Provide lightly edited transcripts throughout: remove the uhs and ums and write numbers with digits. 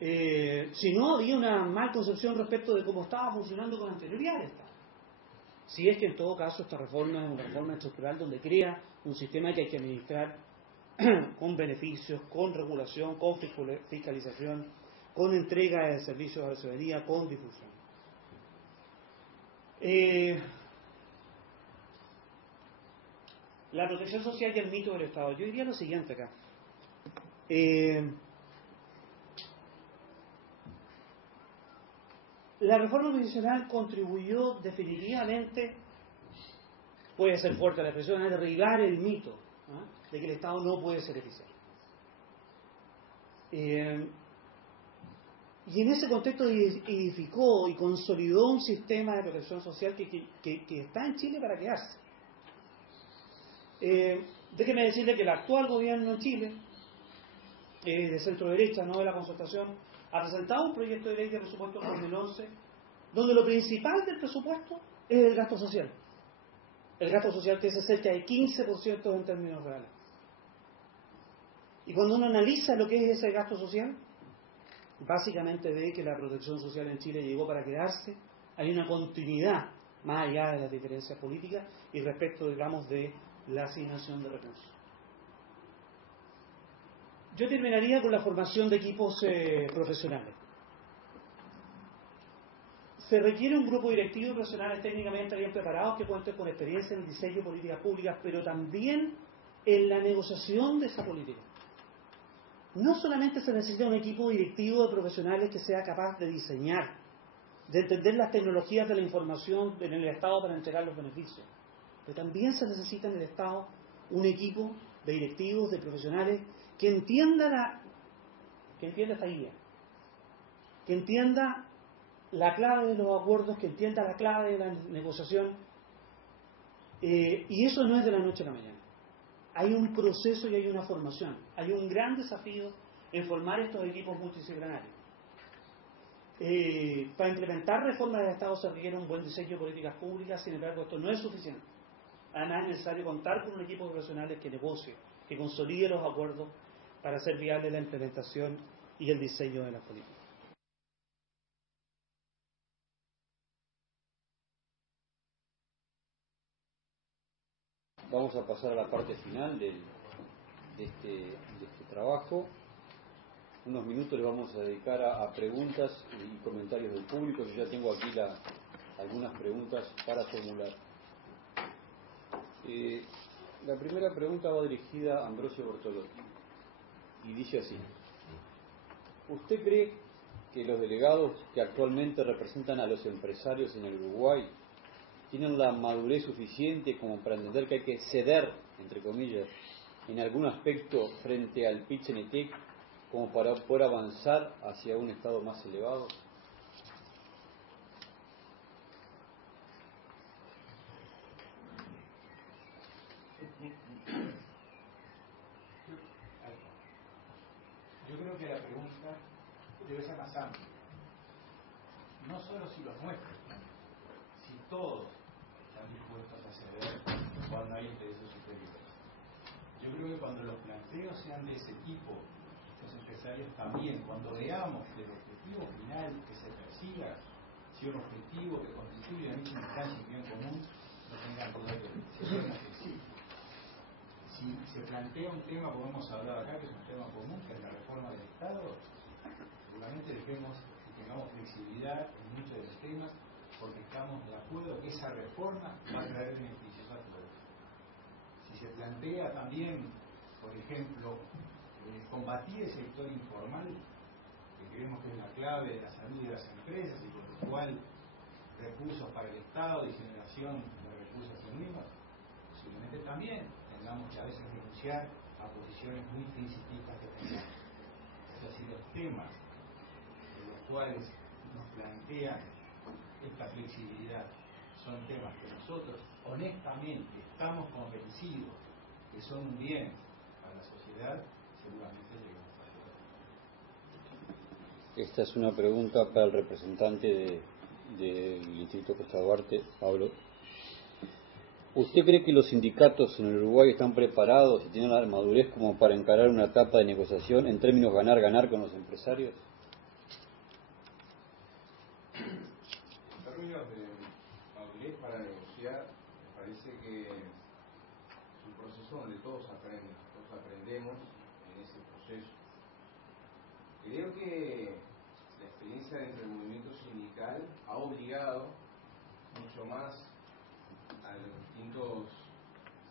Si no, había una mal concepción respecto de cómo estaba funcionando con anterioridad el Estado. Si es que en todo caso esta reforma es una reforma estructural donde crea un sistema que hay que administrar con beneficios, con regulación, con fiscalización, con entrega de servicios a la ciudadanía, con difusión. La protección social y el mito del Estado. Yo diría lo siguiente acá. La reforma previsional contribuyó definitivamente, puede ser fuerte la expresión, a derribar el mito, ¿no?, de que el Estado no puede ser eficiente. Y en ese contexto edificó y consolidó un sistema de protección social que está en Chile para quedarse. Déjeme decirle que el actual gobierno en Chile, de centro derecha, no de la Concertación, ha presentado un proyecto de ley de presupuesto 2011, donde lo principal del presupuesto es el gasto social. El gasto social que es cerca de 15% en términos reales. Y cuando uno analiza lo que es ese gasto social, básicamente ve que la protección social en Chile llegó para quedarse. Hay una continuidad más allá de las diferencias políticas y respecto, digamos, de la asignación de recursos. Yo terminaría con la formación de equipos profesionales. Se requiere un grupo directivo de profesionales técnicamente bien preparados que cuenten con experiencia en el diseño de políticas públicas, pero también en la negociación de esa política. No solamente se necesita un equipo directivo de profesionales que sea capaz de diseñar, de entender las tecnologías de la información en el Estado para entregar los beneficios, pero también se necesita en el Estado un equipo de directivos, de profesionales que entienda esta guía, que entienda la clave de los acuerdos, que entienda la clave de la negociación, y eso no es de la noche a la mañana. Hay un proceso y hay una formación. Hay un gran desafío en formar estos equipos multidisciplinarios. Para implementar reformas del Estado se requiere un buen diseño de políticas públicas, sin embargo esto no es suficiente. Además es necesario contar con un equipo de profesionales que negocie, que consolide los acuerdos para hacer viable la implementación y el diseño de las políticas. Vamos a pasar a la parte final de este trabajo. Unos minutos le vamos a dedicar a preguntas y comentarios del público. Yo ya tengo aquí algunas preguntas para formular. La primera pregunta va dirigida a Ambrosio Bortolotti y dice así: ¿usted cree que los delegados que actualmente representan a los empresarios en el Uruguay tienen la madurez suficiente como para entender que hay que ceder, entre comillas, en algún aspecto frente al PIT-CNT como para poder avanzar hacia un estado más elevado? Yo creo que la pregunta debe ser más amplia. No solo si los nuestros, si todos están dispuestos a ceder cuando hay intereses superiores. Yo creo que cuando los planteos sean de ese tipo, los empresarios también, cuando veamos que el objetivo final que se persiga, si un objetivo que constituye en última instancia un bien común, no tengan duda que se pueden acceder. Si se plantea un tema, como hemos hablado acá, que es un tema común, que es la reforma del Estado, seguramente dejemos y tengamos flexibilidad en muchos de los temas, porque estamos de acuerdo que esa reforma va a traer beneficios a todos. Si se plantea también, por ejemplo, combatir el sector informal, que creemos que es la clave de la salud de las empresas y por lo cual recursos para el Estado y generación de recursos genuinos, posiblemente también tengamos que a veces renunciar a posiciones muy principistas que tengamos. O sea, si los temas de los cuales nos plantean esta flexibilidad son temas que nosotros honestamente estamos convencidos que son un bien para la sociedad, seguramente llegamos a poder. Esta es una pregunta para el representante del Instituto Costa Duarte, Pablo. ¿Usted cree que los sindicatos en el Uruguay están preparados y tienen la madurez como para encarar una etapa de negociación en términos ganar-ganar con los empresarios? En términos de madurez para negociar, me parece que es un proceso donde todos aprendemos en ese proceso. Creo que la experiencia dentro del movimiento sindical ha obligado mucho más a los distintos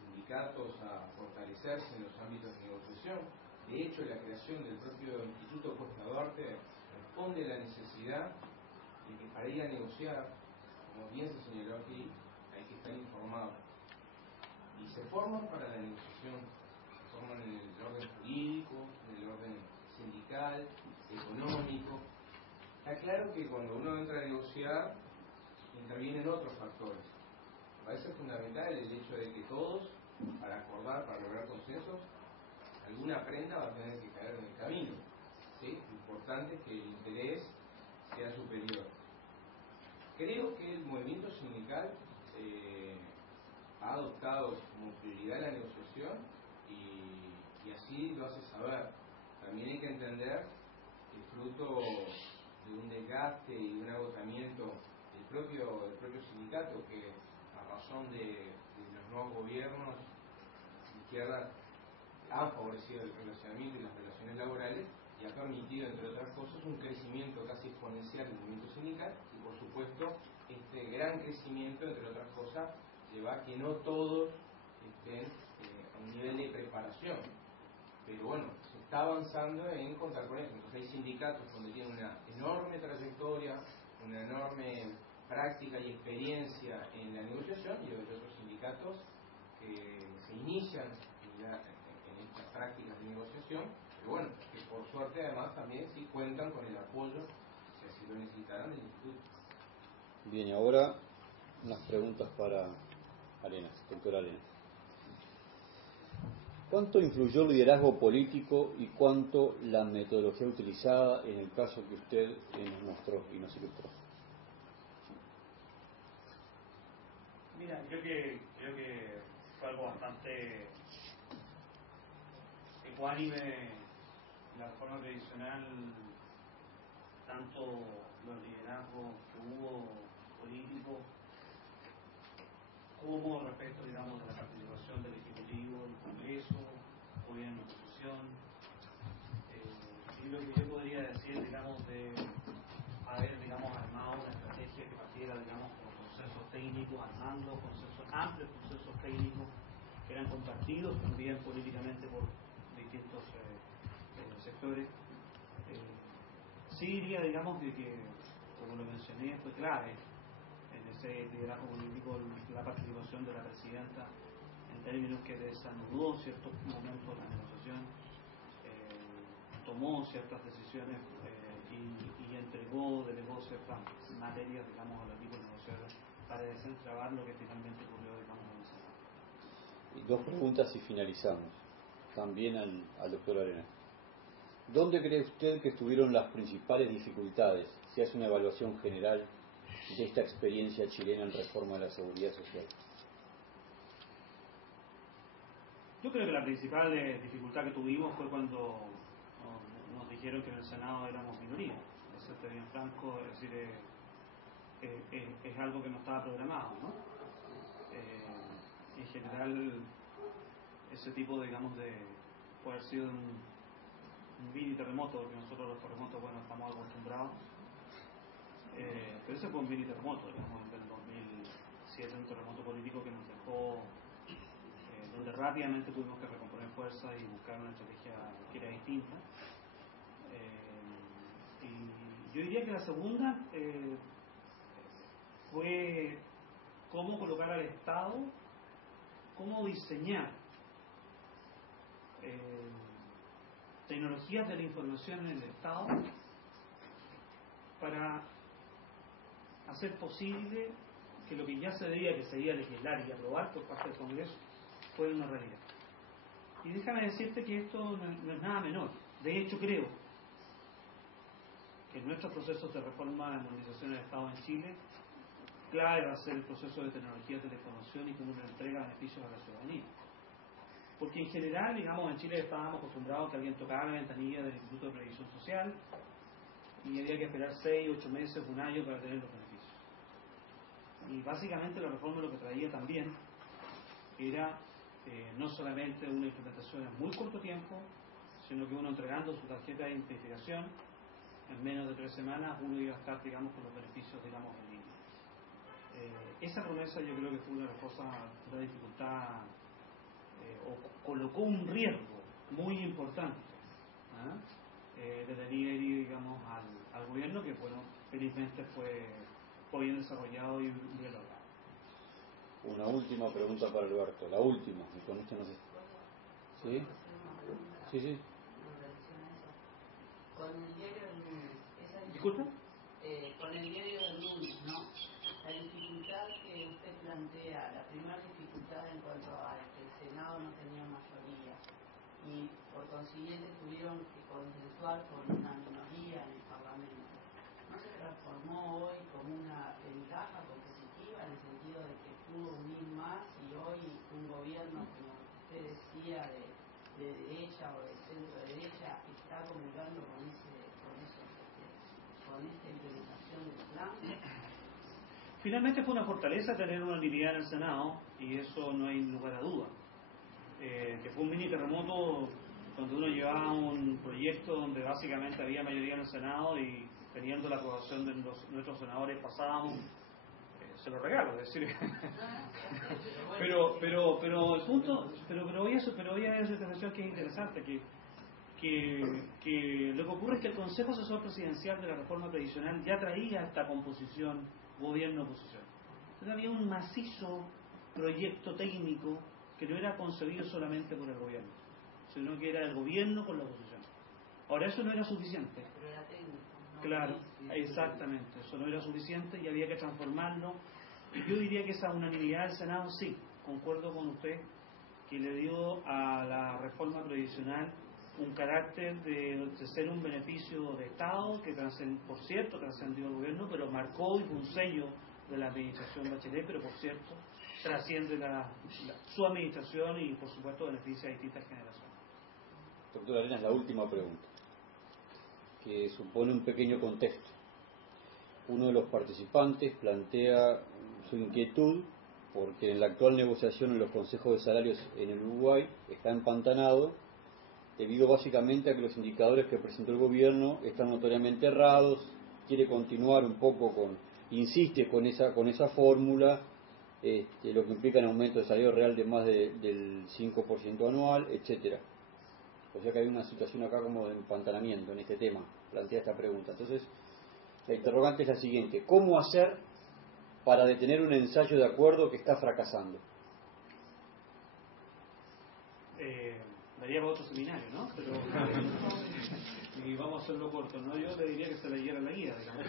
sindicatos a fortalecerse en los ámbitos de negociación. De hecho, la creación del propio Instituto Costa Duarte responde a la necesidad de que para ir a negociar, como bien se señaló aquí, hay que estar informado. Y se forman para la negociación, se forman en el orden jurídico, en el orden sindical, económico. Está claro que cuando uno entra a negociar, intervienen otros factores. Me parece fundamental el hecho de que todos, para acordar, para lograr consensos, alguna prenda va a tener que caer en el camino. ¿Sí? Lo importante es que el interés sea superior. Creo que el movimiento sindical ha adoptado como prioridad la negociación y así lo hace saber. También hay que entender que fruto de un desgaste y un agotamiento del propio sindicato, que a razón de los nuevos gobiernos de izquierda han favorecido el relacionamiento y las relaciones laborales y ha permitido, entre otras cosas, un crecimiento casi exponencial del movimiento sindical y, por supuesto, este gran crecimiento, entre otras cosas, lleva a que no todos estén a un nivel de preparación. Pero bueno, se está avanzando en contar con eso. Entonces hay sindicatos donde tienen una enorme trayectoria, una enorme práctica y experiencia en la negociación, y hay otros sindicatos que se inician en estas prácticas de negociación, pero bueno, que por suerte además también sí cuentan con el apoyo, si así lo necesitaran, del Instituto. Bien, y ahora unas preguntas para Arenas, doctora Arenas. ¿Cuánto influyó el liderazgo político y cuánto la metodología utilizada en el caso que usted nos mostró y nos ilustró? Mira, creo que fue algo bastante ecuánime la reforma previsional, tanto los liderazgos que hubo políticos como respecto, digamos, de la participación del Ejecutivo, del Congreso, gobierno, oposición. Y lo que yo podría decir, digamos, de haber, digamos, armado una estrategia que partiera, digamos, con consensos técnicos, armando consensos amplios, consensos técnicos que eran compartidos también políticamente por distintos sectores. Sí diría, digamos, de que, como lo mencioné, fue clave en ese liderazgo político la participación de la presidenta, en términos que desanudó ciertos momentos de la negociación, tomó ciertas decisiones y delegó ciertas materias, digamos, a los equipos negociadores para desentrabar lo que finalmente ocurrió, digamos, en el Senado. Y dos preguntas y finalizamos. También al doctor Arenas. ¿Dónde cree usted que estuvieron las principales dificultades, si hace una evaluación general de esta experiencia chilena en reforma de la seguridad social? Yo creo que la principal dificultad que tuvimos fue cuando nos dijeron que en el Senado éramos minoría. Para serte bien franco, es decir, es algo que no estaba programado, ¿no? En general, ese tipo, digamos, puede haber sido un mini terremoto, porque nosotros los terremotos, bueno, estamos acostumbrados. Pero ese fue un mini terremoto, digamos, del 2007, un terremoto político que nos dejó, donde rápidamente tuvimos que recomponer fuerzas y buscar una estrategia que era distinta. Y yo diría que la segunda fue cómo colocar al Estado, cómo diseñar tecnologías de la información en el Estado para hacer posible que lo que ya se debía legislar y aprobar por parte del Congreso fuera una realidad. Y déjame decirte que esto no es nada menor. De hecho, creo que en nuestros procesos de reforma de modernización del Estado en Chile, clave va a ser el proceso de tecnologías de la información y cómo le entrega beneficios a la ciudadanía. Porque en general, digamos, en Chile estábamos acostumbrados a que alguien tocara la ventanilla del Instituto de Previsión Social, y había que esperar 6, 8 meses, un año para tener los beneficios. Y básicamente la reforma lo que traía también era no solamente una implementación en muy corto tiempo, sino que uno entregando su tarjeta de identificación, en menos de 3 semanas uno iba a estar, digamos, con los beneficios, digamos, en línea. Esa promesa yo creo que fue una de las cosas, una dificultad, o colocó un riesgo muy importante de delivery, digamos, al gobierno, que bueno, felizmente fue bien desarrollado y bien logrado. Una última pregunta para Alberto, la última, y con esto no sé. ¿Sí? Sí, sí. Con el diario del lunes, ¿Disculpa? Con el diario del lunes, ¿no? La dificultad que usted plantea, la primera dificultad en cuanto a que el Senado no tenía mayoría y por consiguiente tuvieron que consensuar con una minoría en el Parlamento, ¿no se transformó hoy como una ventaja competitiva en el sentido de que pudo unir más y hoy un gobierno, como usted decía, de derecha o de centro derecha está comulgando con esta implementación del plan? Finalmente fue una fortaleza tener una unanimidad en el Senado, y eso no hay lugar a duda. Que fue un mini terremoto donde uno llevaba un proyecto donde básicamente había mayoría en el Senado y teniendo la aprobación de nuestros senadores pasábamos, se lo regalo, es decir, pero el punto, pero voy a esa intervención que es interesante, que lo que ocurre es que el Consejo Asesor Presidencial de la Reforma Previsional ya traía esta composición gobierno-oposición. Entonces había un macizo proyecto técnico que no era concebido solamente por el gobierno, sino que era el gobierno con la oposición. Ahora, eso no era suficiente. Pero era técnico, ¿no? Claro, exactamente, eso no era suficiente y había que transformarlo. Y yo diría que esa unanimidad del Senado, sí, concuerdo con usted, que le dio a la reforma previsional un carácter de ser un beneficio de Estado que, por cierto, trascendió el gobierno, pero marcó y fue un sello de la administración Bachelet, pero por cierto, trasciende su administración y, por supuesto, beneficia a distintas generaciones. Doctor Arenas, la última pregunta, que supone un pequeño contexto. Uno de los participantes plantea su inquietud porque en la actual negociación en los consejos de salarios en el Uruguay está empantanado debido básicamente a que los indicadores que presentó el gobierno están notoriamente errados, quiere continuar un poco insiste con esa fórmula, lo que implica un aumento de salario real de más del 5% anual, etcétera. O sea que hay una situación acá como de empantanamiento en este tema, plantea esta pregunta. Entonces, la interrogante es la siguiente: ¿cómo hacer para detener un ensayo de acuerdo que está fracasando? Daría para otro seminario, ¿no? Pero, y vamos a hacerlo corto, ¿no? Yo le diría que se leyera la guía, digamos.